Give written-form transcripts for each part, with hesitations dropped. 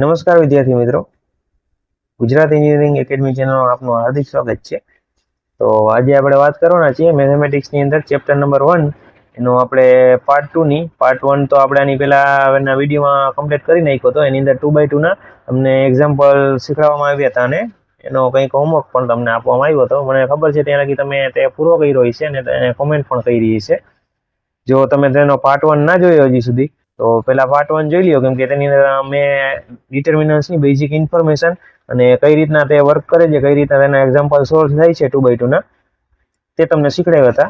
નમસ્કાર વિદ્યાર્થી મિત્રો, ગુજરાત એન્જિનિયરિંગ એકેડમી ચેનલમાં આપનું હાર્દિક સ્વાગત છે। તો આજે આપણે વાત કરવાના છીએ મેથેમેટિક્સની અંદર ચેપ્ટર નંબર 1 એનો આપણે પાર્ટ 2 ની પાર્ટ 1 તો આપણે આની પહેલાના વિડીયોમાં કમ્પ્લીટ કરી નાખ્યો હતો। એની અંદર 2x2 ના તમને એક્ઝામ્પલ શીખવાડવામાં આવ્યા હતા અને એનો કંઈક હોમવર્ક પણ તમને આપવામાં આવ્યો હતો। મને ખબર છે ત્યાં લગી તમે તે પૂરો કર્યો હશે અને એને કોમેન્ટ પણ કરી છે। જો તમે તેનો પાર્ટ 1 ના જોયો હજી સુધી તો પહેલા પાર્ટ 1 જોઈ લ્યો, કેમ કે તેની અંદર મેં ડિટર્મિનન્ટ્સની બેઝિક ઇન્ફોર્મેશન અને કઈ રીતના તે વર્ક કરે છે, કઈ રીતના તેના એક્ઝામ્પલ સોલ્વ થાય છે 2x2 ના, તે તમને શીખવાડ્યા હતા।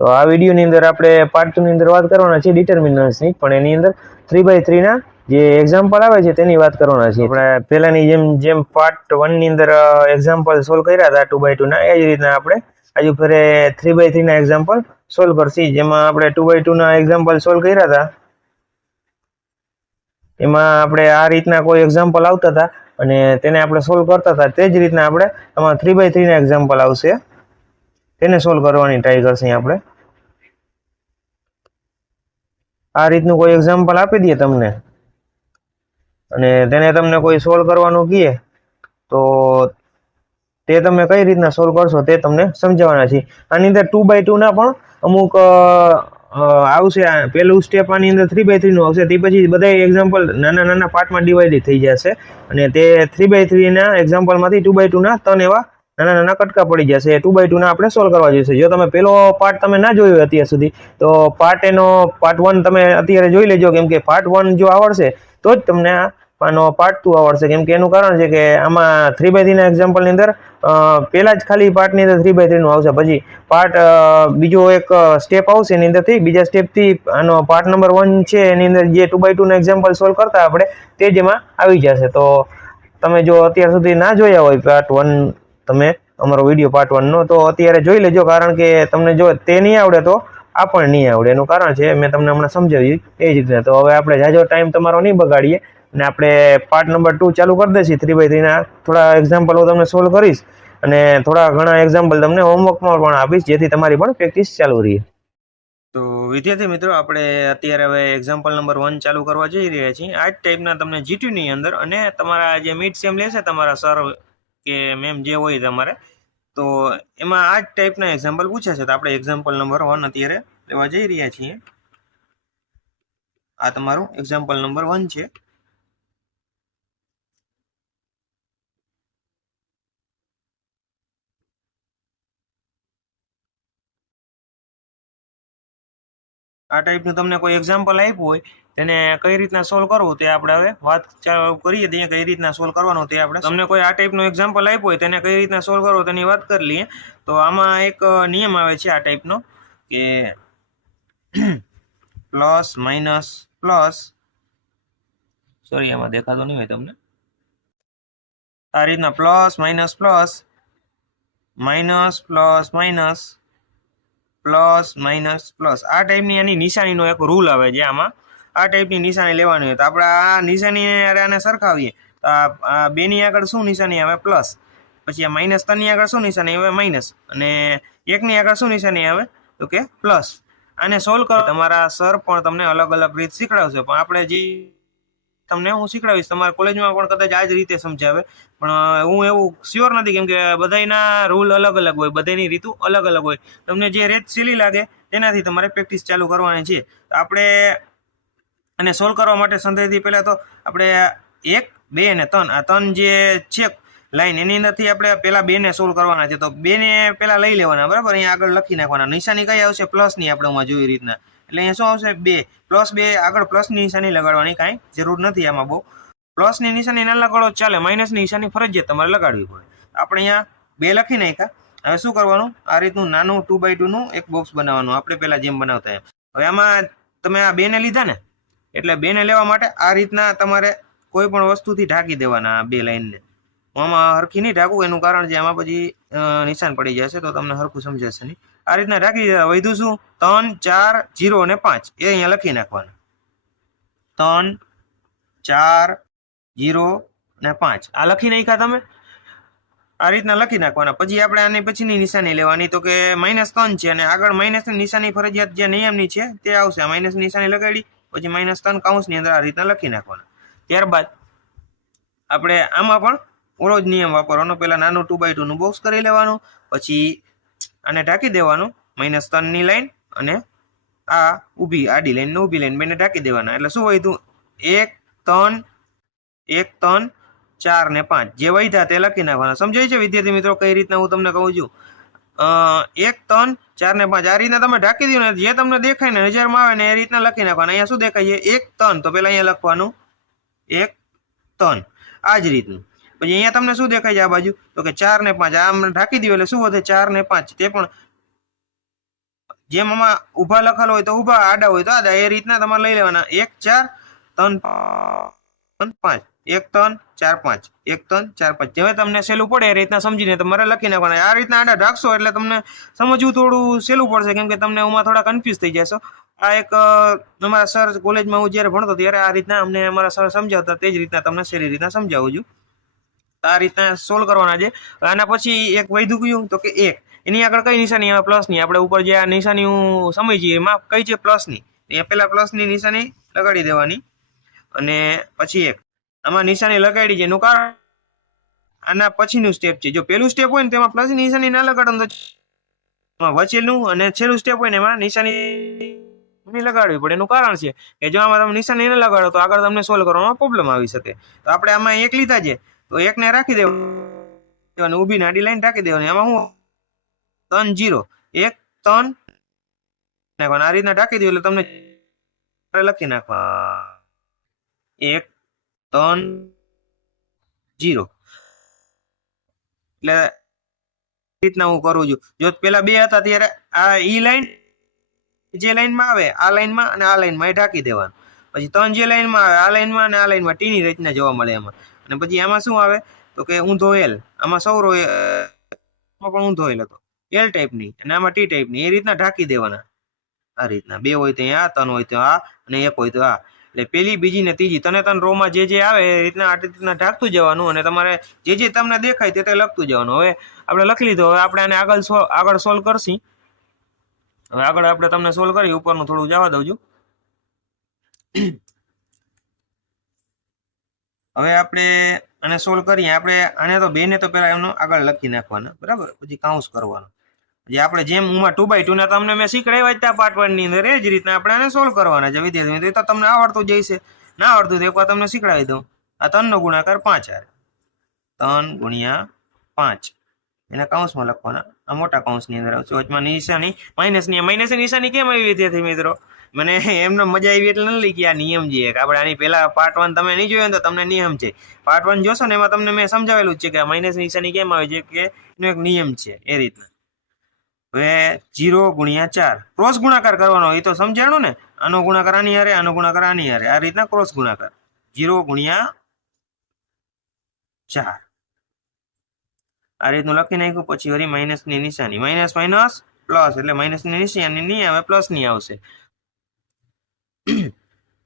તો આ વિડીયોની અંદર આપણે પાર્ટ 2 ની અંદર વાત કરવાના છે ડિટર્મિનન્ટ્સની, પણ એની અંદર 3x3 ના જે એક્ઝામ્પલ આવે છે તેની વાત કરવાના છે। આપણે પહેલાની જેમ પાર્ટ 1 ની અંદર એક્ઝામ્પલ સોલ્વ કર્યા હતા 2x2 ના, એ જ રીતના આપણે હજુ ફરે 3x3 ના એક્ઝામ્પલ સોલ્વ કરશી। જેમાં આપણે 2x2 ના એક્ઝામ્પલ સોલ્વ કર્યા હતા એમાં આપણે આ રીતના કોઈ એક્ઝામ્પલ આવતા હતા અને તેને આપણે સોલ્વ કરતા હતા, તે જ રીતના આપણે આમાં 3x3 ના એક્ઝામ્પલ આવશે, તેને સોલ્વ કરવાની ટ્રાય કરશે। આપણે આ રીતનું કોઈ એક્ઝામ્પલ આપી દઈએ તમને અને તેને તમને કોઈ સોલ્વ કરવાનું કહે તો તે તમે કઈ રીતના સોલ્વ કરશો તે તમને સમજાવવાના છે। આની અંદર 2x2 ના પણ અમુક આવશે। પહેલું સ્ટેપ આની અંદર 3x3 નું આવશે, તે પછી બધા એક્ઝામ્પલ નાના નાના પાર્ટમાં ડિવાઈડ થઈ જશે અને તે 3x3 ના એક્ઝામ્પલમાંથી 2x2 ના 3 એવા નાના નાના કટકા પડી જશે। 2x2 ના આપણે સોલ્વ કરવા જોઈશે। જો તમે પેલો પાર્ટ તમે ના જોયો અત્યાર સુધી તો પાર્ટ 1 તમે અત્યારે જોઈ લેજો, કેમ કે પાર્ટ 1 જો આવડશે તો જ તમને આનો પાર્ટ 2 આવડશે। કેમ કે એનું કારણ છે કે આમાં 3x3 ના એક્ઝામ્પલની અંદર પહેલા જ ખાલી પાર્ટની અંદર 3x3 નું આવશે, પછી પાર્ટ બીજો એક સ્ટેપ આવશે એની અંદરથી, બીજા સ્ટેપથી આનો પાર્ટ નંબર 1 છે એની અંદર જે 2x2 ના એક્ઝામ્પલ સોલ્વ કરતા આપણે તે જ એમાં આવી જશે। તો તમે જો અત્યાર સુધી ના જોયા હોય પાર્ટ 1 તમે અમારો વિડીયો પાર્ટ 1 નો, તો અત્યારે જોઈ લેજો, કારણ કે તમને જો તે નહીં આવડે તો આ પણ નહીં આવડે। એનું કારણ છે મેં તમને હમણાં સમજાવ્યું એ જ રીતે। તો હવે આપણે જાજો ટાઈમ તમારો નહીં બગાડીએ અને આપણે પાર્ટ નંબર 2 ચાલુ કરી દઈશું। 3x3 ના થોડા એક્ઝામ્પલ હું તમને સોલ્વ કરીશ અને થોડા ઘણા એક્ઝામ્પલ તમને હોમવર્કમાં પણ આપીશ, જેથી તમારી પણ પ્રેક્ટિસ ચાલુ રહે। તો વિદ્યાર્થી મિત્રો, આપણે અત્યારે હવે એક્ઝામ્પલ નંબર 1 ચાલુ કરવા જઈ રહ્યા છીએ। આ જ ટાઈપના તમને G2 ની અંદર અને તમારા જે મિડ સેમ લેશે તમારા સર કે મેમ જે હોય તમારે, તો એમાં આ જ ટાઈપના એક્ઝામ્પલ પૂછાશે। તો આપણે એક્ઝામ્પલ નંબર 1 અત્યારે લેવા જઈ રહ્યા છીએ। આ તમારું એક્ઝામ્પલ નંબર 1 છે। આ ટાઈપનું તમને કોઈ એક્ઝામ્પલ આપ્યું હોય તેને કઈ રીતના સોલ્વ કરવું તે આપણે હવે વાત ચાલુ કરીએ। ત્યાં કઈ રીતના સોલ્વ કરવાનું તે આપણે તમને કોઈ આ ટાઈપનું એક્ઝામ્પલ આપ્યું હોય તેને કઈ રીતના સોલ્વ કરવો તેની વાત કરી લઈએ। તો આમાં એક નિયમ આવે છે આ ટાઈપનો કે પ્લસ માઇનસ પ્લસ, સોરી આમાં દેખાતો નહીં હોય તમને, આ રીતના plus minus plus, minus plus minus, plus minus plus, આ ટાઈપની એની નિશાનીનો એક રૂલ આવે છે। આમાં આ ટાઈપની નિશાની લેવાની હોય તો આપણે આ નિશાની આને સરખાવીએ તો આ બેની આગળ શું નિશાની આવે? પ્લસ, પછી આ માઇનસ 3 ની આગળ શું નિશાની આવે? માઇનસ, અને 1 ની આગળ શું નિશાની આવે? તો કે પ્લસ। આને સોલ્વ કરો તમારા સર પણ તમને અલગ અલગ રીત શીખડાવશે, પણ આપણે જે તમને હું શીખડાવીશ તમારા કોલેજમાં પણ કદાચ આ જ રીતે સમજાવે, પણ હું એવું શ્યોર નથી, કેમ કે બધાના રૂલ અલગ અલગ હોય, બધાની રીતો અલગ અલગ હોય। તમને જે રીત સહેલી લાગે તેનાથી તમારે પ્રેક્ટિસ ચાલુ કરવાની છે। તો આપણે આને સોલ્વ કરવા માટે સૌથી પહેલાં તો આપણે 1, 2 અને 3 આ 3 જે છે લાઈન એની અંદરથી આપણે પહેલા 2 ને સોલ્વ કરવાના છે। તો 2 ને પહેલા લઈ લેવાના, બરાબર, અહીંયા આગળ લખી નાખવાના। નિશાની કઈ આવશે? પ્લસની, આપણે આમાં જોઈ રીતના, એટલે અહીંયા શું આવશે? 2 +2, આગળ પ્લસની નિશાની લગાડવાની કાંઈ જરૂર નથી આમાં બહુ, પ્લસની નિશાની ના લગાડો ચાલે, માઇનસની નિશાની ફરજિયાત તમારે લગાડવી પડે। આપણે અહીંયા 2 લખી નાખ્યા। હવે શું કરવાનું? આ રીતનું નાનું 2x2 નું એક બોક્સ બનાવવાનું, આપણે પહેલા જેમ બનાવતા એમ। હવે આમાં તમે આ 2 ને લીધા ને, એટલે 2 ને લેવા માટે આ રીતના તમારે કોઈ પણ વસ્તુથી ઢાંકી દેવાના આ 2 લાઈનને। હું આમાં હરખી નહીં ઢાંકું, એનું કારણ છે આમાં પછી નિશાન પડી જશે તો તમને હરખું સમજાશે નહીં। આ રીતના ઢાંકી દેવા। વધ્યું શું? 3, 4, 0 અને 5 એ અહીંયા લખી નાખવાના। 3, 4, 0 અને 5 આ લખી નાખ્યા તમે, આ રીતના લખી નાખવાના। પછી આપણે આની પછીની નિશાની લેવાની, તો કે -3 છે અને આગળ માઇનસની નિશાની ફરજિયાત જે નિયમની છે તે આવશે। માઇનસની નિશાની લગાડી પછી -3 કૌંસની અંદર આ રીતના લખી નાખવાના। ત્યારબાદ આપણે આમાં પણ ઓલો જ નિયમ વાપરવાનો. પહેલા નાનું 2x2 નું બોક્સ કરી લેવાનું, પછી આને ઢાંકી દેવાનું -3 ની લાઈન અને આ ઊભી આડી લાઈન ને ઊભી લાઈન બેને ઢાંકી દેવાના. એટલે શું વધ્યું? 1 3 1 3 4 ને 5 જે વધ્યા તે લખી નાખવાના. સમજાય છે વિદ્યાર્થી મિત્રો કઈ રીતના હું તમને કહું છું? 1 3 4 ને 5 આ રીતના તમે ઢાંકી દો ને, જે તમને દેખાય ને નજરમાં આવે ને એ રીતના લખી નાખવાના. અહીંયા શું દેખાય છે? 1 3 તો પેલા અહીંયા લખવાનું 1 3 આ જ રીતનું. પછી અહીંયા તમને શું દેખાય છે આ બાજુ? તો કે 4 ને 5 આમ ઢાંકી દો એટલે શું વધે? 4 ને 5 તે પણ જેમ આમાં ઊભા લખેલો હોય તો ઊભા, આડા હોય તો આડા, એ રીતના તમારે લઈ લેવાના. 1 4 3 5 1 3 4 5 1 3 4 5 જેਵੇਂ તમને સહેલું પડે એ રીતના સમજીને તમારે લખી નાખવાના. આ રીતના આડા ઢાંકશો એટલે તમને સમજવું થોડું સહેલું પડશે, કેમ કે તમને એમાં થોડા કન્ફ્યુઝ થઈ જશો. આ એક અમારા સર કોલેજમાં હું જ્યારે ભણતો ત્યારે આ રીતના અમને અમારા સર સમજાવતા, તે જ રીતના તમને સહેલી રીતના સમજાવું છું. આ રીતના સોલ્વ કરવાના છે. આના પછી એક વધ્યું ગયું તો કે 1 એની આગળ કઈ નિશાની આવે? પ્લસની. આપણે ઉપર જે આ નિશાની હું સમજી એમાં કઈ છે? પ્લસની. એ પહેલા પ્લસની નિશાની લગાડી દેવાની અને પછી 1 આમાં નિશાની લગાડી છે એનું કારણ આના પછીનું સ્ટેપ છે. જો પેલું સ્ટેપ હોય ને તેમાં પ્લસની નિશાની ના લગાડો તો વચ્ચેનું અને છેલ્લું સ્ટેપ હોય ને એમાં નિશાની લગાડવી પડે. એનું કારણ છે કે જો આમાં તમે નિશાની ન લગાડો તો આગળ તમને સોલ્વ કરવામાં પ્રોબ્લેમ આવી શકે. તો આપણે આમાં 1 લીધા છે તો 1 ને રાખી દેવાનું, ઊભી નાડી લાઈન ઢાંકી દેવાની. આમાં હું 3 0 1 3 નાખવાના. આ રીતના ઢાંકી દો એટલે તમને લખી નાખવા 1 3 0. એટલે રીતના હું કરું છું. જો પેલા 2 હતા ત્યારે આ ઈ લાઈન જે લાઈનમાં આવે આ લાઈનમાં અને આ લાઈનમાં એ ઢાંકી દેવાનું. પછી 3 જે લાઈનમાં આવે આ લાઈનમાં અને આ લાઈનમાં ટીની રચના જોવા મળે એમાં. અને પછી આમાં શું આવે તો કે ઊંધો એલ, આમાં સૌરો પણ ઊંધો એલ હતો, એલ ટાઈપની અને આમાં ટી ટાઈપની. એ રીતના ઢાંકી દેવાના. આ રીતના 2 હોય તો આ, 3 હોય તો આ અને 1 હોય તો આ. એટલે પેલી, બીજી ને ત્રીજી 3 રોમાં જે આવે એ રીતના આ રીતના ઢાંકતું જવાનું અને તમારે જે તમને દેખાય તે લખતું જવાનું. હવે આપણે લખી લીધું. હવે આપણે આને આગળ સોલ્વ કરશી. હવે આગળ આપણે તમને સોલ્વ કરી ઉપરનું થોડું જવા દઉં છું. હવે આપણે આને સોલ્વ કરીએ. આપણે આને તો 2 ને તો પેલા એમનો આગળ લખી નાખવાના, બરાબર. પછી કાઉન્સ કરવાનું. જે આપણે જેમ ઉમાં 2x2 ના તમને મેં શીખડાવ્યા હતા પાર્ટ 1 ની અંદર, એ જ રીતના આપણે આને સોલ્વ કરવાના છે વિદ્યાર્થી મિત્રો. તો તમને આવડતું જઈશે, ના આવડતું તો એકવાર તમને શીખડાવી દઉં. આ 3 નો ગુણાકાર 5 આવે, 3 ગુણ્યા 5 એના કાઉન્સમાં લખવાના. આ મોટા કાઉન્સની અંદર આવશે. વચમાં નિશાની માઇનસની નિશાની કેમ આવી વિદ્યાર્થી મિત્રો? મને એમનો મજા આવી એટલે ન લઈ કે આ નિયમ છે એક. આપણે આની પહેલા પાર્ટ 1 તમે નહીં જોયો ને તો તમને નિયમ છે. પાર્ટ 1 જોશો ને એમાં તમને મેં સમજાવેલું જ છે કે આ માઇનસ નિશાની કેમ આવે છે, કે એનો એક નિયમ છે એ રીતના. હવે 0 ગુણ્યા 4 ક્રોસ ગુણાકાર કરવાનો, એ તો સમજાણું ને. આનો ગુણાકાર આની હારે, આનો ગુણાકાર આની હારે, આ રીતના ક્રોસ ગુણાકાર. 0 ગુણ્યા 4 આ રીતનું લખી નાખ્યું. પછી વળી માઇનસની નિશાની, માઇનસ માઇનસ પ્લસ એટલે માઇનસની નિશાની નહીં આવે, પ્લસ ની આવશે.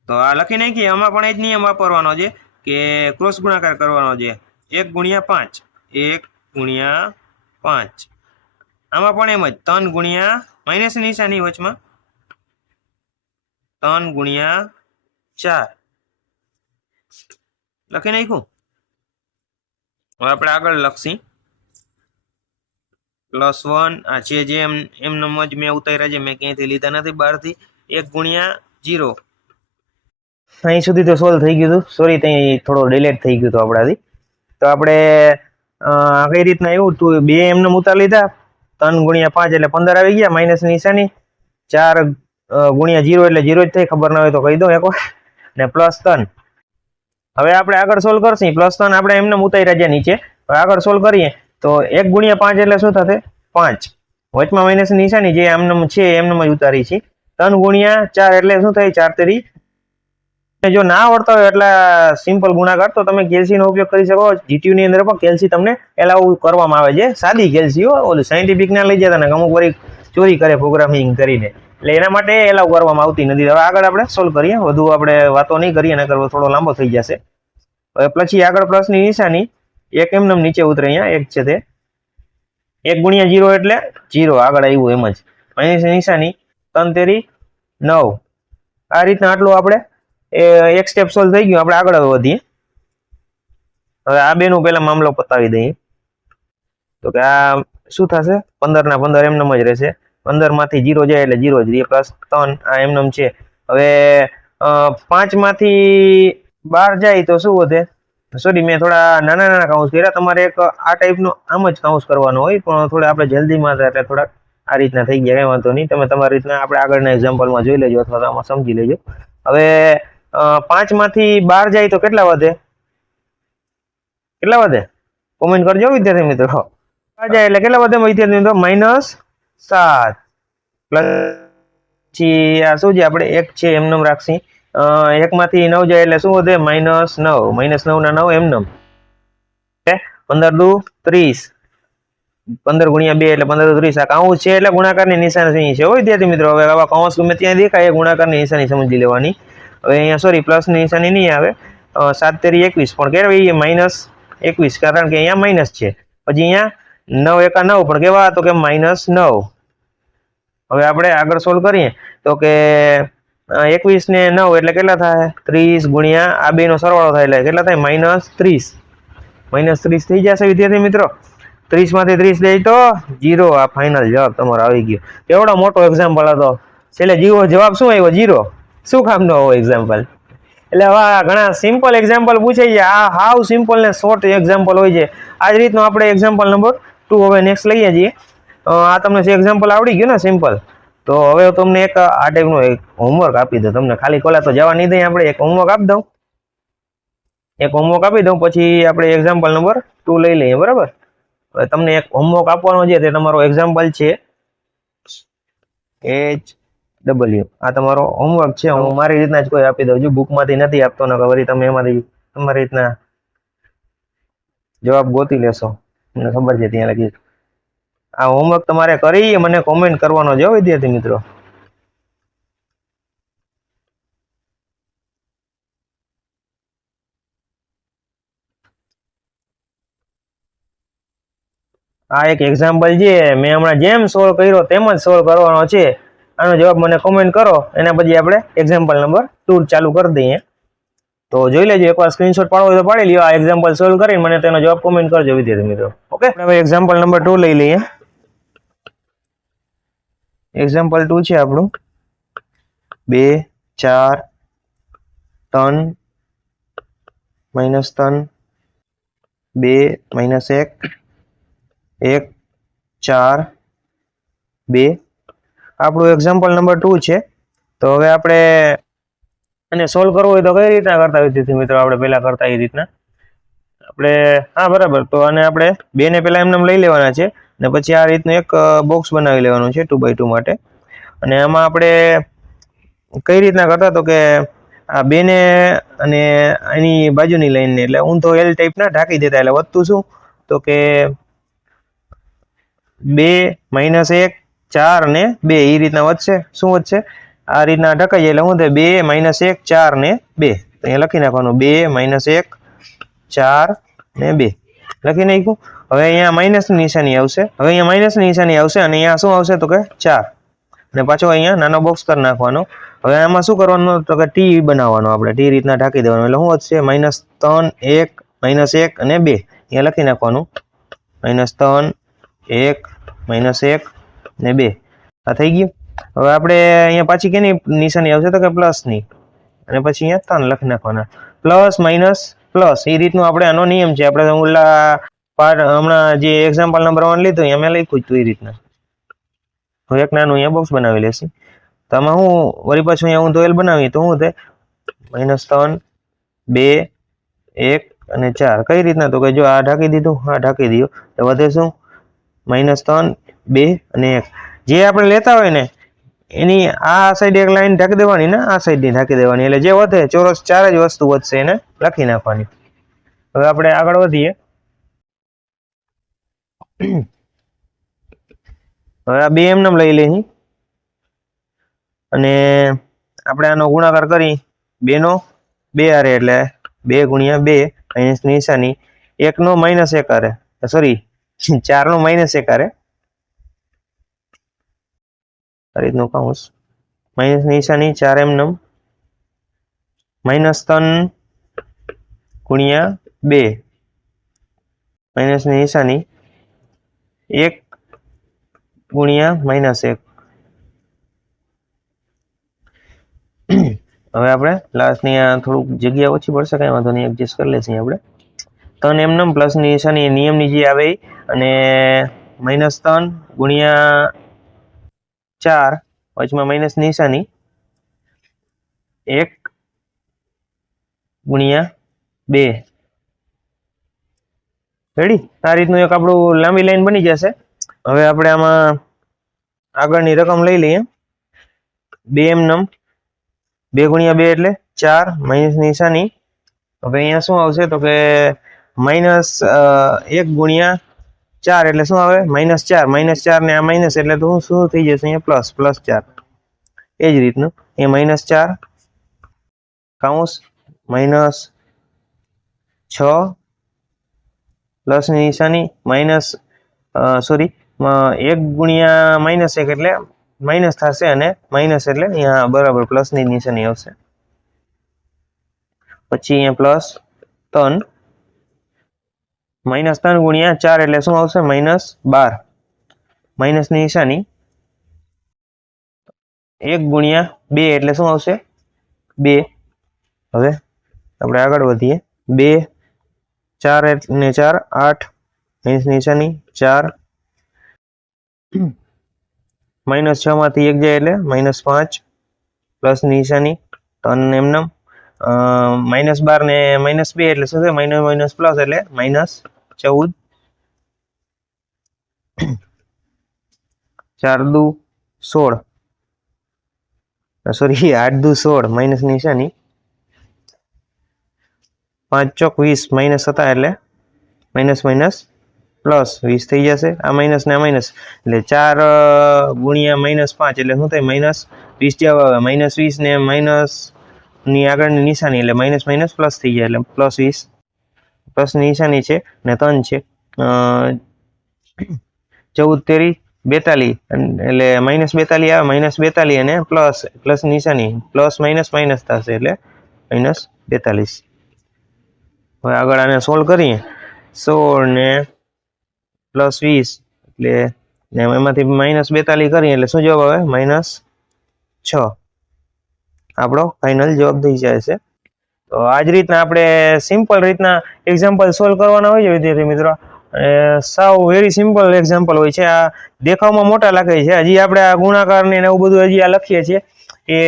તો આ લખી નાખીએ. આમાં પણ એ જ નિયમ વાપરવાનો છે કે ક્રોસ ગુણાકાર કરવાનો છે. 1 ગુણ્યા 5 1 ગુણ્યા 5 આમાં પણ એમ જ 3 ગુણ્યા માઇનસ નિશાની વચમાં 3 ગુણ્યા 4 લખી નાખ્યું. હવે આપણે આગળ લખશી +1 આ છે જે એમનો જ મેં ઉતાર્યા છે, મેં ક્યાંયથી લીધા નથી બહારથી. 1 ગુણ્યા 0 અહીં સુધી તો સોલ્વ થઈ ગયું હતું. સોરી, ત્યાં થોડો ડિલેટ થઈ ગયું હતું આપણાથી. તો આપણે કઈ રીતના એવું તું 2 એમને ઉતાર લીધા. 3 ગુણ્યા 5 એટલે 15 આવી ગયા માઇનસ નિશાની. 4 ગુણ્યા 0 એટલે 0 જ થઈ, ખબર ના હોય તો કહી દો એકવાર. ને +3 હવે આપણે આગળ સોલ્વ કરશું. +3 આપણે એમને ઉતાર્યા છે નીચે. હવે આગળ સોલ્વ કરીએ તો 1 ગુણ્યા 5 એટલે શું થશે? 5 વચમાં માઇનસ નિશાની જે એમને છે એમને જ ઉતારી છે. 3 ગુણ્યા 4 એટલે શું થાય? 4 તેરી. જો ના આવડતા હોય એટલે સિમ્પલ ગુણાકાર તો તમે કેલ્સી નો ઉપયોગ કરી શકો. જીટીયુ ની અંદર પણ કેલ્સી તમને એલાઉ કરવામાં આવે છે, સાદી કેલ્સી. ઓલું સાયન્ટિફિક ના લઈ જતા ને અમુક વાર ચોરી કરે પ્રોગ્રામિંગ કરીને, એટલે એના માટે એલાઉ કરવામાં આવતી નથી. હવે આગળ આપણે સોલ્વ કરીએ. વધુ આપણે વાતો નહીં કરીએ, નકર થોડો લાંબો થઈ જશે. હવે પછી આગળ પ્લસની નિશાની 1 એમને નીચે ઉતરે. અહીંયા 1 છે તે 1 ગુણ્યા 0 એટલે 0 આગળ આવ્યું એમ જ. માઇનસ નિશાની 3 તેરી 9 આ રીતના આટલું આપણે એક સ્ટેપ સોલ્વ થઈ ગયું. આપણે આગળ વધીએ. હવે આ બેનું પહેલા મામલો પતાવી દઈએ તો કે આ શું થશે 15 ના 15 એમનેમ જ રહેશે 15 માંથી 0 જાય એટલે 0 જ રહે પ્લસ 3 આ એમનેમ છે હવે 5 માંથી 12 જાય તો શું વધે સોરી મેં થોડા નાના નાના કાઉન્સ કર્યા તમારે એક આ ટાઈપનો આમ જ કાઉન્સ કરવાનો હોય પણ થોડા આપણે જલ્દીમાં હતા એટલે થોડા આ રીતના થઈ ગયા કઈ વાંધો નહીં તમે તમારી રીતના આપણે આગળના એક્ઝામ્પલમાં જોઈ લેજો અથવા તો આમાં સમજી લેજો હવે 5 માંથી 12 જાય તો કેટલા વધે કોમેન્ટ કરજો વિદ્યાર્થી મિત્રો આ જાય એટલે કેટલા વધે વિદ્યાર્થી મિત્રો -7 પ્લસ પછી આ શું છે આપણે 1 છે એમનેમ રાખશી 1 માંથી 9 જાય એટલે શું વધે -9 -9 ના 9 એમનેમ 15 દુ 30 15 ગુણ્યા 2 એટલે 15 દુ 30 આ કાઉન્સ છે એટલે ગુણાકારની નિશાની છે હો વિદ્યાર્થી મિત્રો હવે આવા કાઉન્સ ગમે ત્યાં દેખાય ગુણાકારની નિશાની સમજી લેવાની હવે અહીંયા સોરી પ્લસ ની નિશાની નહીં આવે 7 તેરી 21 પણ કેવાય -21 કારણ કે અહીંયા માઈનસ છે પછી અહીંયા 9 એકા 9 પણ કેવા તો કે -9 હવે આપણે આગળ સોલ્વ કરીએ તો કે 21 ને 9 એટલે કેટલા થાય 30 ગુણ્યા આ બેનો સરવાળો થાય એટલે કેટલા થાય -30 થઈ જશે વિદ્યાર્થી મિત્રો 30 માંથી 30 જાય તો 0 આ ફાઇનલ જવાબ તમારો આવી ગયો કેવડો મોટો એક્ઝામ્પલ હતો છેલ્લે જવાબ શું આવ્યો 0 શું કામનો હોય એક્ઝામ્પલ એટલે હવે ઘણા સિમ્પલ એક્ઝામ્પલ પૂછાય છે આ હાવ સિમ્પલ ને શોર્ટ એક્ઝામ્પલ હોય છે આ જ રીતનો આપણે એક્ઝામ્પલ નંબર 2 હવે નેક્સ્ટ લઈએ છીએ આ તમને એક્ઝામ્પલ આવડી ગયું ને સિમ્પલ તો હવે તમને એક આ ટાઈપનો એક હોમવર્ક આપી દઉં તમને ખાલી કોલા તો જવા નહીં દઈએ આપણે એક હોમવર્ક આપી દઉં પછી આપણે એક્ઝામ્પલ નંબર 2 લઈ લઈએ બરાબર હવે તમને એક હોમવર્ક આપવાનો છે તે તમારો એક્ઝામ્પલ છે HW આ તમારો હોમવર્ક છે હું મારી રીતના જ કોઈ આપી દઉં છું બુકમાંથી નથી આપતો ને વળી તમે એમાંથી તમારી રીતના જવાબ ગોતી લેશો મને ખબર છે ત્યાં લગી આ હોમવર્ક તમારે કરી મને કોમેન્ટ કરવાનો છે વિદ્યાર્થી મિત્રો આ એક એક્ઝામ્પલ છે મેં હમણાં જેમ સોલ્વ કર્યો તેમ જ સોલ્વ કરવાનો છે આનો જવાબ મને કોમેન્ટ કરો એના પછી આપણે એક્ઝામ્પલ નંબર 2 ચાલુ કરી દઈએ તો જોઈ લેજો એકવાર સ્ક્રીનશોટ પાડવો હોય તો પાડી લ્યો આ એક્ઝામ્પલ સોલ્વ કરીને મને તેનો જવાબ કોમેન્ટ કરજો વિદ્યાર્થી મિત્રો ઓકે હવે એક્ઝામ્પલ નંબર 2 લઈ લઈએ એક્ઝામ્પલ 2 છે આપણું 2 4 3 -3 2 -1 1 4 2 આપણું એક્ઝામ્પલ નંબર 2 છે તો હવે આપણે અને સોલ્વ કરવું હોય તો કઈ રીતના કરતા વિદ્યાર્થી મિત્રો આપણે પહેલા કરતા એ રીતના આપણે હા બરાબર તો આને આપણે બે ને પહેલા એમને લઈ લેવાના છે અને પછી આ રીતનું એક બોક્સ બનાવી લેવાનું છે 2x2 માટે અને આમાં આપણે કઈ રીતના કરતા તો કે આ બે ને અને એની બાજુની લાઈનને એટલે ઊંધો એલ ટાઈપના ઢાંકી દેતા એટલે વધતું શું તો કે 2 -1 4 ને 2 એ રીતના વધશે શું વધશે આ રીતના ઢકાઈ જાય એટલે શું થાય 2 -1 4 ને 2 અહીંયા લખી નાખવાનું 2 -1 4 ને 2 લખી નાખ્યું હવે અહીંયા માઇનસની નિશાની આવશે અને અહીંયા શું આવશે તો કે 4 અને પાછો અહીંયા નાનો બોક્સ કરી નાખવાનો હવે આમાં શું કરવાનું તો કે ટી બનાવવાનો આપણે ટી રીતના ઢાંકી દેવાનું એટલે શું વધશે -3 1 -1 અને 2 અહીંયા લખી નાખવાનું -3 1 -1 ને 2 આ થઈ ગયું હવે આપણે અહીંયા પાછી કેની નિશાની આવશે તો કે પ્લસની અને પછી અહીંયા 3 લખી નાખવાના પ્લસ માઇનસ પ્લસ એ રીતનું આપણે આનો નિયમ છે આપણે ઓલા પાર્ટ હમણાં જે એક્ઝામ્પલ નંબર 1 લીધું અહીંયા મેં લખ્યું હતું એ રીતના હું એક નાનું અહીંયા બોક્સ બનાવી લેશી તો આમાં હું વળી પાછું અહીંયા ઊંધો એલ બનાવીએ તો શું થાય -3 2 1 અને 4 કઈ રીતના તો કે જો આ ઢાંકી દીધું હા ઢાંકી દીધું તો વધે શું -3 2 અને 1 જે આપણે લેતા હોય ને એની આ સાઈડ એક લાઈન ઢાંકી દેવાની ને આ સાઈડ ની ઢાંકી દેવાની એટલે જે વધે ચોરસ 4 જ વસ્તુ વધશે એને લખી નાખવાની હવે આપણે આગળ વધીએ હવે આ બે એમને લઈ લઈએ અને આપણે આનો ગુણાકાર કરી 2 નો 2 આરે એટલે 2 ગુણ્યા 2 માઇનસ નિશાની 1 નો -1 આરે સોરી 4 નો -1 આરે આ રીતનું કૌંસ માઇનસ નિશાની 4 એમનેમ -3 ગુણ્યા 2 માઇનસની નિશાની 1 ગુણ્યા -1. હવે આપણે લાસ્ટની આ થોડુંક જગ્યા ઓછી પડશે, કાંઈ વાંધો નહીં, એડજસ્ટ કરી લેશું આપણે. 3 એમનેમ પ્લસની નિશાની નિયમની જે આવે અને -3 ગુણ્યા 4 વચમાં માઇનસની નિશાની 1 ગુણ્યા 2. રેડી? આ રીતનું એક આપણું લાંબી લાઈન બની જશે. હવે આપણે આમાં આગળની રકમ લઈ લઈએ. 2 એમનેમ 2 ગુણ્યા 2 એટલે 4 માઇનસની નિશાની. હવે અહીંયા શું આવશે તો કે -1 ગુણ્યા 4 એટલે શું આવે? -4. -4 ને આ માઇનસ એટલે તો શું થઈ જશે અહીંયા? +4. એ જ રીતનું એ -4 કૌંસ -6 પ્લસની નિશાની -1 ગુણ્યા -1 એટલે માઇનસ થશે અને માઇનસ એટલે અહીંયા બરાબર પ્લસની નિશાની આવશે. પછી અહીંયા +3 -3 ગુણ્યા 4 એટલે શું આવશે? -12. માઇનસની નિશાની 1 ગુણ્યા 2 એટલે શું આવશે? 2. હવે આપણે આગળ વધીએ. 2 4 ને 4 8 માઇનસની નિશાની 4 -6 માંથી 1 જાય એટલે -5 પ્લસની નિશાની 3 એમનેમ -12 ને -2 એટલે શું થાય? માઇનસ પ્લસ એટલે -14. 4 દુ 16 સોરી 8 દુ 16 માઇનસની નિશાની 5 ચોક 20 માઇનસ હતા એટલે માઇનસ પ્લસ 20 થઈ જશે. આ માઇનસ ને આ માઇનસ એટલે 4 ગુણ્યા -5 એટલે શું થાય? -20 જવાબ આવે. -20 ને માઇનસ ની આગળની નિશાની એટલે માઇનસ પ્લસ થઈ જાય એટલે +20 પ્લસની નિશાની છે ને 3 છે. 14 તેરી 42 એટલે -42 આવે. -42 અને પ્લસ નિશાની પ્લસ માઇનસ થશે એટલે -42. હવે આગળ આને સોલ્વ કરીએ. 16 ને +20 એટલે એમાંથી -42 કરીએ એટલે શું જવાબ આવે? -6. આપણો ફાઇનલ જવાબ થઈ જાય છે. તો આ જ રીતના આપણે સિમ્પલ રીતના એક્ઝામ્પલ સોલ્વ કરવાના હોય છે વિદ્યાર્થી મિત્રો. સાવ વેરી સિમ્પલ એક્ઝામ્પલ હોય છે. આ દેખાવમાં મોટા લાગે છે. હજી આપણે આ ગુણાકાર ને એવું બધું હજી આ લખીએ છીએ એ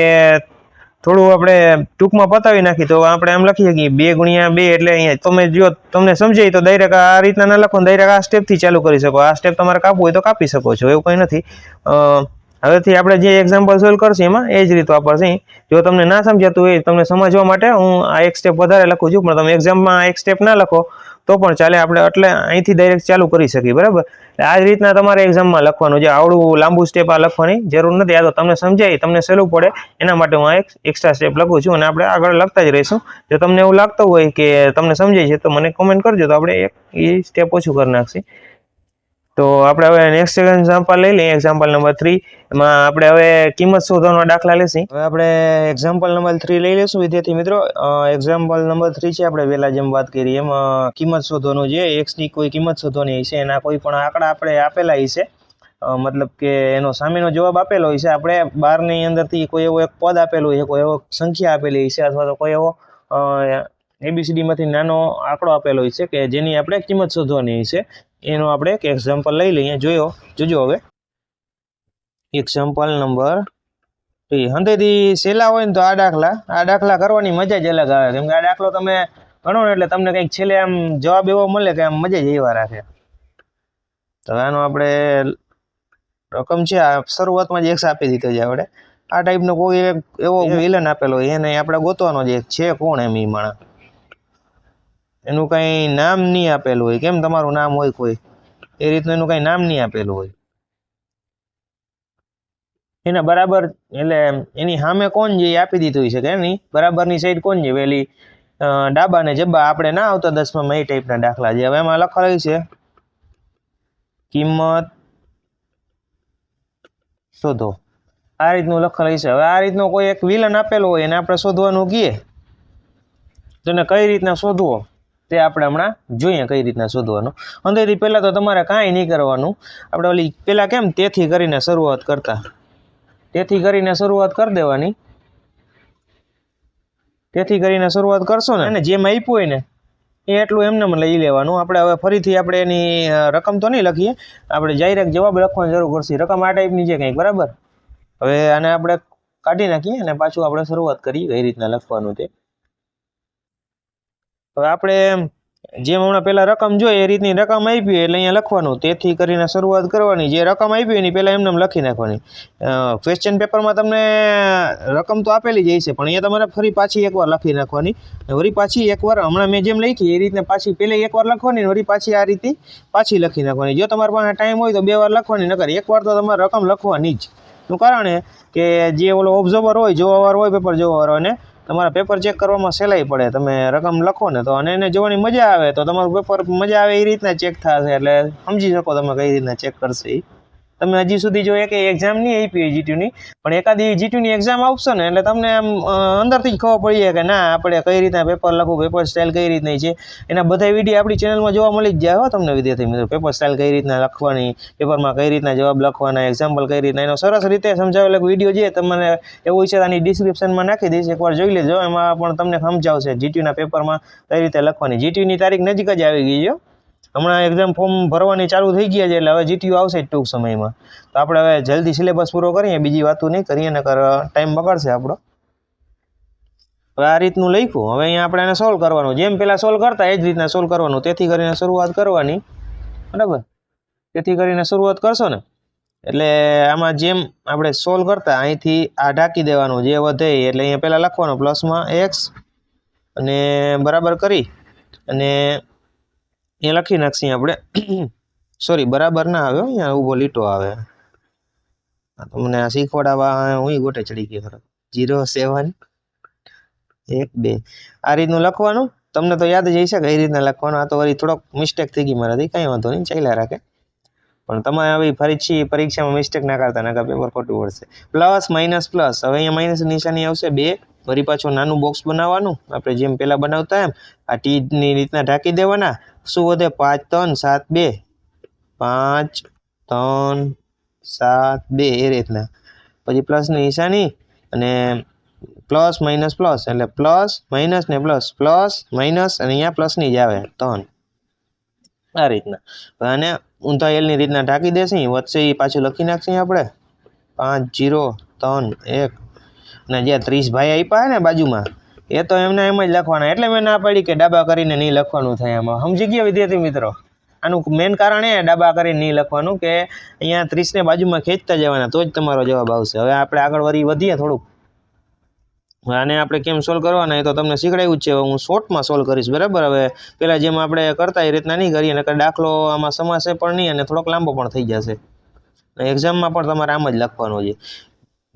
થોડું આપણે ટૂંકમાં પતાવી નાખી તો આપણે એમ લખીએ કે 2 ગુણ્યા 2 એટલે અહીંયા તમે જો તમને સમજાય તો ડાયરેક્ટ આ રીતના ના લખો, ડાયરેક્ટ આ સ્ટેપથી ચાલુ કરી શકો. આ સ્ટેપ તમારે કાપવું હોય તો કાપી શકો છો, એવું કંઈ નથી. હવેથી આપણે જે એક્ઝામ્પલ સોલ્વ કરશે એમાં એ જ રીત વાપરશે. જો તમને ના સમજાતું હોય તમને સમજવા માટે હું આ એક સ્ટેપ વધારે લખું છું, પણ તમે એક્ઝામમાં એક સ્ટેપ ના લખો તો પણ ચાલે. આપણે એટલે અહીંથી ડાયરેક્ટ ચાલુ કરી શકીએ. બરાબર? આ જ રીતના તમારે એક્ઝામમાં લખવાનું છે. આવડું લાંબુ સ્ટેપ આ લખવાની જરૂર નથી. આ તો તમને સમજાય, તમને સહેલું પડે એના માટે હું આ એક એક્સ્ટ્રા સ્ટેપ લખું છું અને આપણે આગળ લખતા જ રહીશું. જો તમને એવું લાગતું હોય કે તમને સમજાય છે તો મને કોમેન્ટ કરજો, તો આપણે એક એ સ્ટેપ ઓછું કરી નાખીએ. તો આપણે હવે નેક્સ્ટ એક્ઝામ્પલ લઈ લઈએ. એક્ઝામ્પલ નંબર 3 એમાં આપણે હવે કિંમત શોધવાનો દાખલા લેશું. હવે આપણે એક્ઝામ્પલ નંબર 3 લઈ લઈશું વિદ્યાર્થી મિત્રો. એક્ઝામ્પલ નંબર 3 છે. આપણે પહેલા જેમ વાત કરી એમ કિંમત શોધવાનું છે. x ની કોઈ કિંમત શોધવાની છે, એના કોઈ પણ આંકડા આપણે આપેલા છે, મતલબ કે એનો સામેનો જવાબ આપેલો હોય છે. આપણે 12 ની અંદરથી કોઈ એવો એક પદ આપેલો હોય છે, કોઈ એવો સંખ્યા આપેલી છે, અથવા તો કોઈ એવો ABCD માંથી નાનો આંકડો આપેલો હોય છે કે જેની આપણે કિંમત શોધવાની છે. એનો આપણે એક એક્ઝામ્પલ લઈ લઈએ. જોજો હવે એક્ઝામ્પલ નંબર 3. હંતેથી સહેલા હોય ને તો આ દાખલા કરવાની મજા જ અલગ આવે. કેમ કે આ દાખલો તમે ગણો ને એટલે તમને કંઈક છેલ્લે આમ જવાબ એવો મળે કે આમ મજા જ એવા રાખે. તો આનો આપણે રકમ છે આ શરૂઆતમાં જ x આપી દીધો છે. આપણે આ ટાઈપનો કોઈ એવો વિલન આપેલો હોય એને આપણે ગોતવાનો છે કોણ એમ. એ માણસ એનું કંઈ નામ નહીં આપેલું હોય. કેમ તમારું નામ હોય કોઈ એ રીતનું એનું કંઈ નામ નહીં આપેલું હોય. એના બરાબર એટલે એની સામે કોણ છે એ આપી દીધું હોય છે કે એની બરાબરની સાઈડ કોણ છે, પેલી ડાબા ને જબ્બા આપણે ના આવતા 10માં એ ટાઈપના દાખલા છે. હવે એમાં લખાયેલું છે કિંમત શોધો. આ રીતનું લખાયેલું છે. હવે આ રીતનો કોઈ એક વિલન આપેલો હોય એને આપણે શોધવાનું કહીએ તો એને કઈ રીતના શોધવો તે આપણે હમણાં જોઈએ કઈ રીતના શોધવાનું. અંદરથી પહેલાં તો તમારે કાંઈ નહીં કરવાનું. આપણે ઓલી પહેલાં કેમ તેથી કરીને શરૂઆત કરતા, તેથી કરીને શરૂઆત કરી દેવાની. તેથી કરીને શરૂઆત કરશો ને અને જેમ આપ્યું હોય ને એ એટલું એમને લઈ લેવાનું. આપણે હવે ફરીથી આપણે એની રકમ તો નહીં લખીએ, આપણે ડાયરેક્ટ જવાબ લખવાની જરૂર પડશે. રકમ આ ટાઈપની છે કંઈક, બરાબર. હવે આને આપણે કાઢી નાખીએ અને પાછું આપણે શરૂઆત કરીએ કઈ રીતના લખવાનું તે. હવે આપણે જેમ હમણાં પહેલાં રકમ જોઈએ એ રીતની રકમ આપી એટલે અહીંયા લખવાનું તેથી કરીને શરૂઆત કરવાની. જે રકમ આપી એની પહેલાં એમને લખી નાખવાની. ક્વેશ્ચન પેપરમાં તમને રકમ તો આપેલી જ છે, પણ અહીંયા તમારે ફરી પાછી એકવાર લખી નાખવાની. વળી પાછી એકવાર હમણાં મેં જેમ લખી એ રીતના પાછી પહેલે એકવાર લખવાની, વળી પાછી આ રીતે પાછી લખી નાખવાની. જો તમારા પાસે ટાઈમ હોય તો 2 વાર લખવાની, નકર એકવાર તો તમારે રકમ લખવાની જ. એનું કારણ કે જે ઓલો ઓબ્ઝર્વર હોય, જોવાવાર હોય, પેપર જોવાવાળો, અને તમારા પેપર ચેક કરવામાં સહેલાઈ પડે. તમે રકમ લખો ને તો અને એને જોવાની મજા આવે તો તમારું પેપર મજા આવે એ રીતના ચેક થશે. એટલે સમજી શકો તમે કઈ રીતના ચેક કરશે એ. તમે હજી સુધી જો એક એક્ઝામ નહીં આપી હોય જીટીયુની, પણ એકાદી જીટીયુની એક્ઝામ આપશો ને એટલે તમને આમ અંદરથી જ ખબર પડી જાય કે ના આપણે કઈ રીતના પેપર લખવું, પેપર સ્ટાઇલ કઈ રીતની છે. એના બધા વિડીયો આપણી ચેનલમાં જોવા મળી જ જાય હો તમને વિદ્યાર્થી મિત્રો. પેપર સ્ટાઇલ કઈ રીતના લખવાની, પેપરમાં કઈ રીતના જવાબ લખવાના, એક્ઝામ્પલ કઈ રીતના, એનો સરસ રીતે સમજાવેલો વિડીયો છે. તમને એવું છે આની ડિસ્ક્રિપ્શનમાં નાખી દઈશ, એકવાર જોઈ લેજો. એમાં પણ તમને સમજાવશે જીટીયુના પેપરમાં કઈ રીતે લખવાની. જીટીયુની તારીખ નજીક જ આવી ગઈ છે. હમણાં એક્ઝામ ફોર્મ ભરવાની ચાલુ થઈ ગયા છે એટલે હવે જીટીયુ આવશે ટૂંક સમયમાં. તો આપણે હવે જલ્દી સિલેબસ પૂરો કરીએ, બીજી વાતો નહીં કરીએ, નકર ટાઈમ બગાડશે આપણો. હવે આ રીતનું લખ્યું. હવે અહીંયા આપણે એને સોલ્વ કરવાનું. જેમ પહેલાં સોલ્વ કરતા એ જ રીતના સોલ્વ કરવાનું. તેથી કરીને શરૂઆત કરવાની, બરાબર. તેથી કરીને શરૂઆત કરશો ને એટલે આમાં જેમ આપણે સોલ્વ કરતા અહીંથી આ ઢાંકી દેવાનું, જે વધે એટલે અહીંયા પહેલાં લખવાનું પ્લસમાં એક્સ અને બરાબર કરી અને એ લખી નાખીએ આપણે. સોરી, બરાબર ના આવે, અહીંયા ઊભો લીટો આવે. તમને આ શીખવાડવા હું ગોટે ચડી ગયો ખરો. 0 7 1 2 આ રીતનું લખવાનું. તમને તો યાદ જ હશે કઈ રીતના લખવાનું. આ તો વળી થોડોક મિસ્ટેક થઈ ગઈ મારાથી, કાંઈ વાંધો નહીં, ચાલ્યા રાખે. પણ તમે હવે ફરીથી પરીક્ષામાં મિસ્ટેક ના કરતા, નકર પેપર ખોટું પડશે. Plus minus plus. હવે અહીંયા માઇનસ નિશાની આવશે 2. વળી પાછું નાનું બોક્સ બનાવવાનું આપણે જેમ પહેલાં બનાવતા એમ. આ ટીની રીતના ઢાંકી દેવાના. શું વધે? 5 3 7 2 5 3 7 2 એ રીતના. પછી પ્લસની નિશાની અને પ્લસ માઇનસ પ્લસ એટલે પ્લસ માઇનસ ને પ્લસ, પ્લસ માઇનસ અને અહીંયા પ્લસની જ આવે 3. આ રીતના. અને ઊંધા એલની રીતના ઢાંકી દેશે. વધશે એ પાછું લખી નાખશે આપણે 5 0 3 1. અને જે 30 ભાઈ આપ્યા ને બાજુમાં એ તો એમને એમ જ લખવાના. એટલે મેં ના પાડી કે ડાબા કરીને નહીં લખવાનું થાય. એમાં સમજી ગયા વિદ્યાર્થી મિત્રો? આનું મેન કારણ એ ડાબા કરીને નહીં લખવાનું કે અહીંયા 30ને બાજુમાં ખેંચતા જવાના, તો જ તમારો જવાબ આવશે. હવે આપણે આગળ વધીએ થોડુંક. આને આપણે કેમ સોલ્વ કરવાના એ તો તમને શીખડાવ્યું જ છે. હું શોર્ટમાં સોલ્વ કરીશ, બરાબર. હવે પહેલાં જેમ આપણે કરતા એ રીતના નહીં કરીએ, નકર દાખલો આમાં સમાશે પણ નહીં અને થોડોક લાંબો પણ થઈ જશે. એક્ઝામમાં પણ તમારે આમ જ લખવાનું છે.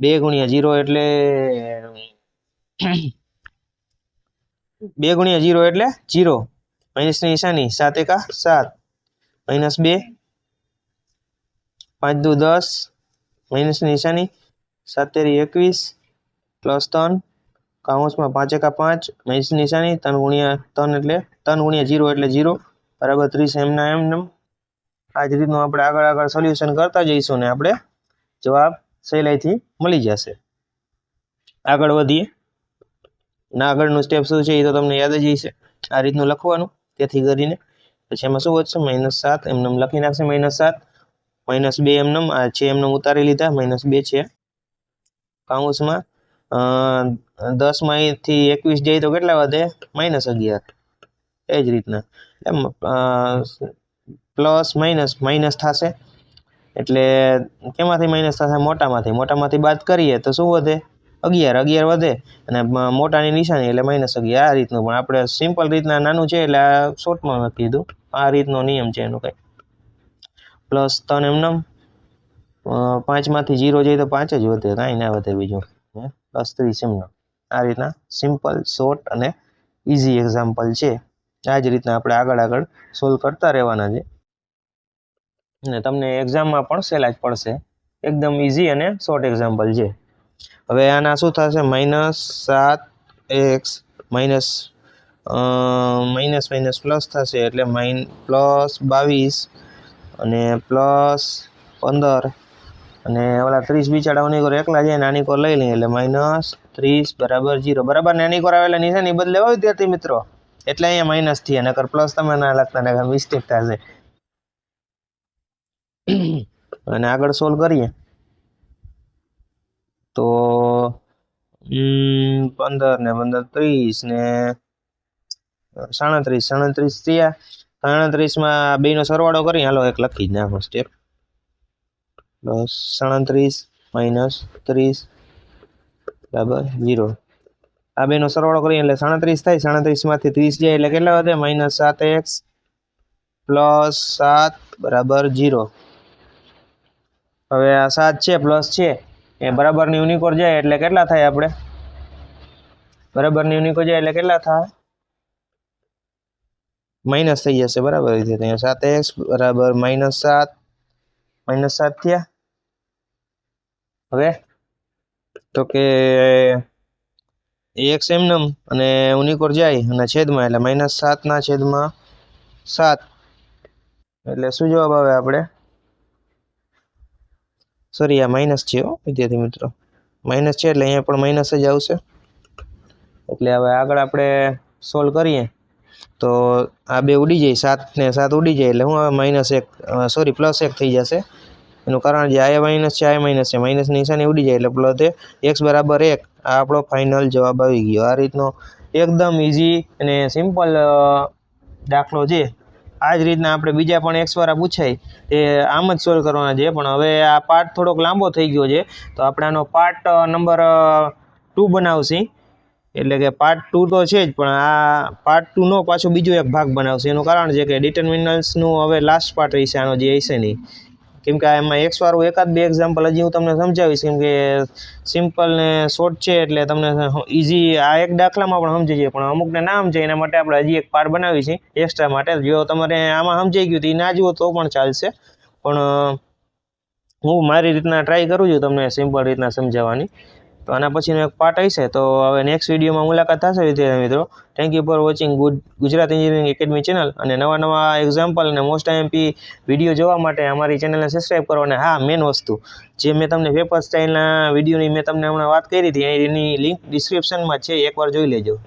2 × 0 એટલે 2 × 0 એટલે 0. માઇનસની નિશાની 7 × 7 -2 5 2 10 માઇનસની નિશાની 7 21 +3 કાઉન્સમાં 5 × 5 માઇનસની નિશાની 3 × 3 એટલે 3 × 0 એટલે 0 બરાબર 30. એમના એમ આ જ રીતનું આપણે આગળ સોલ્યુશન કરતા જઈશું ને આપણે જવાબ સહેલાઈથી મળી જશે. આગળ વધીએ. ના આગળનું સ્ટેપ શું છે એ તો તમને યાદ જ હશે. આ રીતનું લખવાનું તેથી કરીને પછી એમાં શું વધશે? -7 એમને લખી નાખશે -7 -2 એમને આ છે એમને ઉતારી લીધા -2 છે કાઉન્સમાં 10 માંથી 21 જાય તો કેટલા વધે? -11. એ જ રીતના એમ પ્લસ માઇનસ થશે એટલે કેમાંથી માઇનસ થશે? મોટામાંથી બાદ કરીએ તો શું વધે? 11 વધે અને મોટાની નિશાની એટલે -11. આ રીતનું પણ આપણે સિમ્પલ રીતના નાનું છે એટલે આ શોર્ટમાં નથી કીધું. આ રીતનો નિયમ છે એનો કંઈ. +3 એમને 5 માંથી 0 જાય તો 5 જ વધે, કાંઈ ના વધે બીજું. +30 એમને. આ રીતના સિમ્પલ શોર્ટ અને ઇઝી એક્ઝામ્પલ છે. આ જ રીતના આપણે આગળ સોલ્વ કરતા રહેવાના છે અને તમને એક્ઝામમાં પણ સહેલા જ પડશે. એકદમ ઇઝી અને શોર્ટ એક્ઝામ્પલ છે. હવે આના શું થશે? -7x માઇનસ માઇનસ પ્લસ થશે એટલે પ્લસ 22 અને પ્લસ 15 અને ઓલા 30 બિચારા ઉનીકોર એકલા જાય નાની કોર લઈ લઈએ એટલે -30 બરાબર 0 બરાબર નાની કોર આવેલા નિશાની બદલે હોય વિદ્યાર્થી મિત્રો એટલે અહીંયા માઇનસ થયા નકર પ્લસ તમે ના લખતા નકર મિસ્ટેક થશે અને આગળ સોલ્વ કરીએ તો 15 ને 15 30 ને 37 થયા 37 માં બેનો સરવાળો કરી હાલો એક લખી જ નાખો સ્ટેપ પ્લસ 37 માઇનસ 30 બરાબર 0 આ બેનો સરવાળો કરીએ એટલે 37 થાય 37 માંથી 30 જાય એટલે કેટલા વધે -7x પ્લસ 7 બરાબર 0 હવે આ 7 છે પ્લસ છે એ બરાબરની યુનિકોર જાય એટલે કેટલા થાય આપણે બરાબરની યુનિકોર જાય એટલે કેટલા થાય માઇનસ થઈ જશે બરાબર છે તો અહીંયા 7x બરાબર -7 થયા હવે તો કે x એમનેમ અને યુનિકોર જાય અને છેદમાં એટલે -7 ના છેદમાં 7 એટલે શું જવાબ આવે આપણે સોરી આ માઇનસ છે વિદ્યાર્થી મિત્રો માઇનસ છે એટલે અહીંયા પણ માઇનસ જ આવશે એટલે હવે આગળ આપણે સોલ્વ કરીએ તો આ બે ઉડી જાય 7 ને 7 ઉડી જાય એટલે હું હવે -1 સોરી +1 થઈ જશે એનું કારણ જે આ માઇનસ છે આ માઇનસ છે માઇનસની નિશાની ઉડી જાય એટલે પ્લસ x બરાબર 1 આ આપણો ફાઇનલ જવાબ આવી ગયો આ રીતનો એકદમ ઈઝી અને સિમ્પલ દાખલો છે આ જ રીતના આપણે બીજા પણ x વાળા પૂછાય એ આમ જ સોલ્વ કરવાના છે પણ હવે આ પાર્ટ થોડોક લાંબો થઈ ગયો છે તો આપણે આનો પાર્ટ નંબર 2 બનાવશી એટલે કે પાર્ટ 2 તો છે જ પણ આ પાર્ટ 2 નો પાછો બીજો એક ભાગ બનાવશે એનું કારણ છે કે ડિટરમિનન્ટ્સનું હવે લાસ્ટ પાર્ટ રહેશે આનો જે હશે નહીં કેમ કે એમાં x વાળું એકાદ બે એક્ઝામ્પલ હજી હું તમને સમજાવીશ કેમ કે સિમ્પલ ને શોર્ટ છે એટલે તમને ઇઝી આ એક દાખલામાં પણ સમજી જાય પણ અમુકને ના સમજાય એના માટે આપણે હજી એક પાર્ટ બનાવી છે એક્સ્ટ્રા માટે જો તમારે આમાં સમજાઈ ગયું તો એ ના જુઓ તો પણ ચાલશે પણ હું મારી રીતના ટ્રાય કરું છું તમને સિમ્પલ રીતના સમજાવવાની તો આના પછીનો એક પાર્ટ હશે તો હવે નેક્સ્ટ વિડીયોમાં મુલાકાત થશે વિદ્યાર્થી મિત્રો thank you for watching Gujarat engineering academy channel અને નવા એક્ઝામ્પલ અને મોસ્ટ આઈએમપી વિડીયો જોવા માટે અમારી ચેનલને સબસ્ક્રાઈબ કરો અને હા મેન વસ્તુ જે મેં તમને પેપર સ્ટાઇલના વિડીયોની મેં તમને હમણાં વાત કરી હતી એની લિંક ડિસ્ક્રિપ્શનમાં છે એકવાર જોઈ લેજો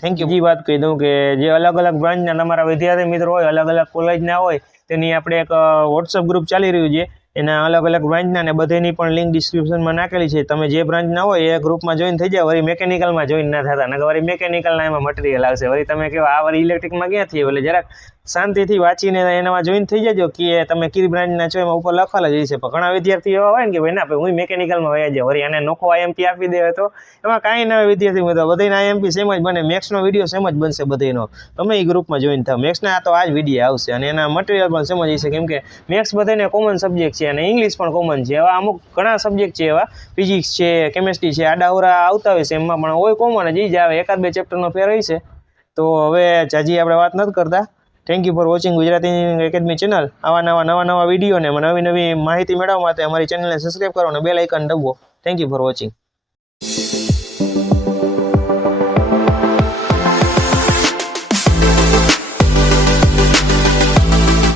થેન્ક યુ બીજી વાત કહી દઉં કે જે અલગ અલગ બ્રાન્ચના તમારા વિદ્યાર્થી મિત્રો હોય અલગ અલગ કોલેજના હોય તેની આપણે એક વોટ્સઅપ ગ્રુપ ચાલી રહ્યું છે એના અલગ અલગ બ્રાન્ચના ને બધેની પણ લિંક ડિસ્ક્રિપ્શનમાં નાખેલી છે તમે જે બ્રાન્ચના હોય એ ગ્રુપમાં જોઈન થઈ જાવ વળી મેકેનિકલમાં જોઈન ના થતા નકર વળી મેકેનિકલના એમાં મટીરિયલ આવશે વળી તમે કહો આ વળી ઇલેક્ટ્રિકમાં ક્યાં થઈએ એટલે જરાક શાંતિથી વાંચીને એનામાં જોઈન થઈ જજો કે તમે કઈ બ્રાન્ચના છો એમાં ઉપર લખેલા જ છે પણ ઘણા વિદ્યાર્થીઓ એવા હોય ને કે ભાઈ ના હું મેકેનિકલમાં વયા જાઉં વળી આને નોખો આઈએમપી આપી દે તો એમાં કાંઈ ના હોય વિદ્યાર્થી મિત્રો બધાના આઈએમપી સેમ જ બને મેક્સનો વિડીયો સેમ જ બનશે બધાનો તમે એ ગ્રુપમાં જોઈન થાવ મેક્સના આ તો આ જ વિડીયો આવશે અને એના મટીરિયલ પણ સેમ જ હશે કેમ કે મેક્સ બધાને કોમન સબ્જેક્ટ છે અને ઇંગ્લિશ પણ કોમન છે એવા અમુક ઘણા સબ્જેક્ટ છે એવા ફિઝિક્સ છે કેમેસ્ટ્રી છે આડાવરા આવતા હોય છે એમાં પણ હોય કોમન જ જ આવે એકાદ બે ચેપ્ટરનો ફેર હશે તો હવે જાજી આપણે વાત નથી કરતા thank you for watching Gujarat engineering academy channel આવા નવા વિડીયો ને નવી માહિતી મેળવવા માટે અમારી ચેનલને સબસ્ક્રાઈબ કરો અને બેલ આઇકન દબાવો થેન્ક યુ ફોર વોચિંગ